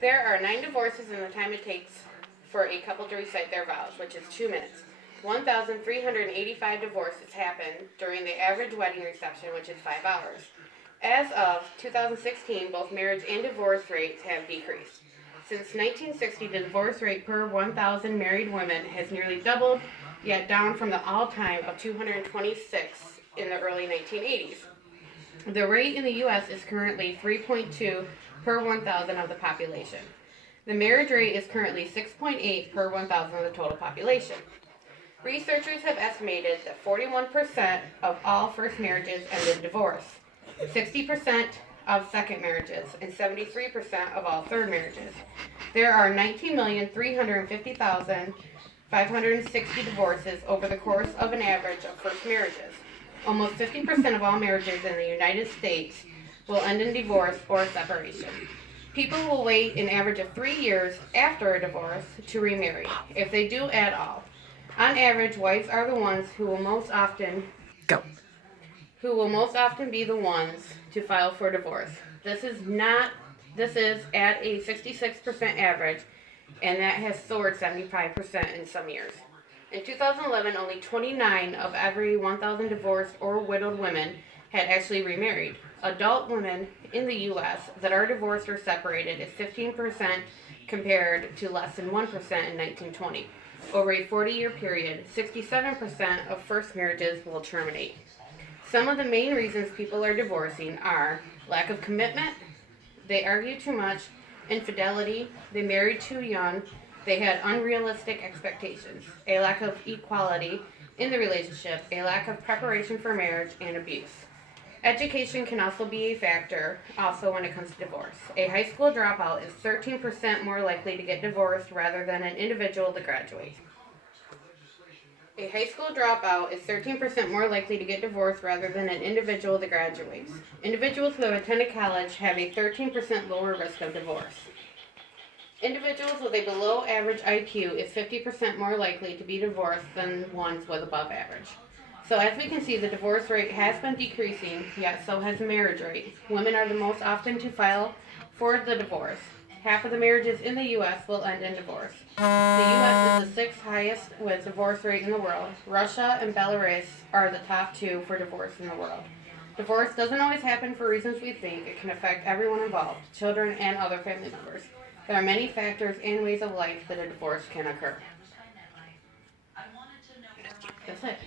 There are 9 divorces in the time it takes for a couple to recite their vows, which is 2 minutes. 1,385 divorces happen during the average wedding reception, which is 5 hours. As of 2016, both marriage and divorce rates have decreased. Since 1960, the divorce rate per 1,000 married women has nearly doubled, yet down from the all-time of 226 in the early 1980s. The rate in the U.S. is currently 3.2 per 1,000 of the population. The marriage rate is currently 6.8 per 1,000 of the total population. Researchers have estimated that 41% of all first marriages end in divorce, 60% of second marriages, and 73% of all third marriages. There are 19,350,560 divorces over the course of an average of first marriages. Almost 50% of all marriages in the United States will end in divorce or separation. People will wait an average of 3 years after a divorce to remarry, if they do at all. On average, wives are the ones who will most often Go. be the ones to file for divorce. This is at a 66% average, and that has soared 75% in some years. In 2011, only 29 of every 1,000 divorced or widowed women had actually remarried. Adult women in the U.S. that are divorced or separated is 15% compared to less than 1% in 1920. Over a 40-year period, 67% of first marriages will terminate. Some of the main reasons people are divorcing are lack of commitment, they argue too much, infidelity, they married too young, they had unrealistic expectations, a lack of equality in the relationship, a lack of preparation for marriage, and abuse. Education can also be a factor also when it comes to divorce. A high school dropout is 13% more likely to get divorced rather than an individual to graduate. A high school dropout is 13% more likely to get divorced rather than an individual that graduates. Individuals who have attended college have a 13% lower risk of divorce. Individuals with a below average IQ is 50% more likely to be divorced than ones with above average. So as we can see, the divorce rate has been decreasing, yet so has the marriage rate. Women are the most often to file for the divorce. Half of the marriages in the U.S. will end in divorce. The U.S. is the 6th highest with divorce rate in the world. Russia and Belarus are the top 2 for divorce in the world. Divorce doesn't always happen for reasons we think. It can affect everyone involved, children and other family members. There are many factors and ways of life that a divorce can occur. That's it.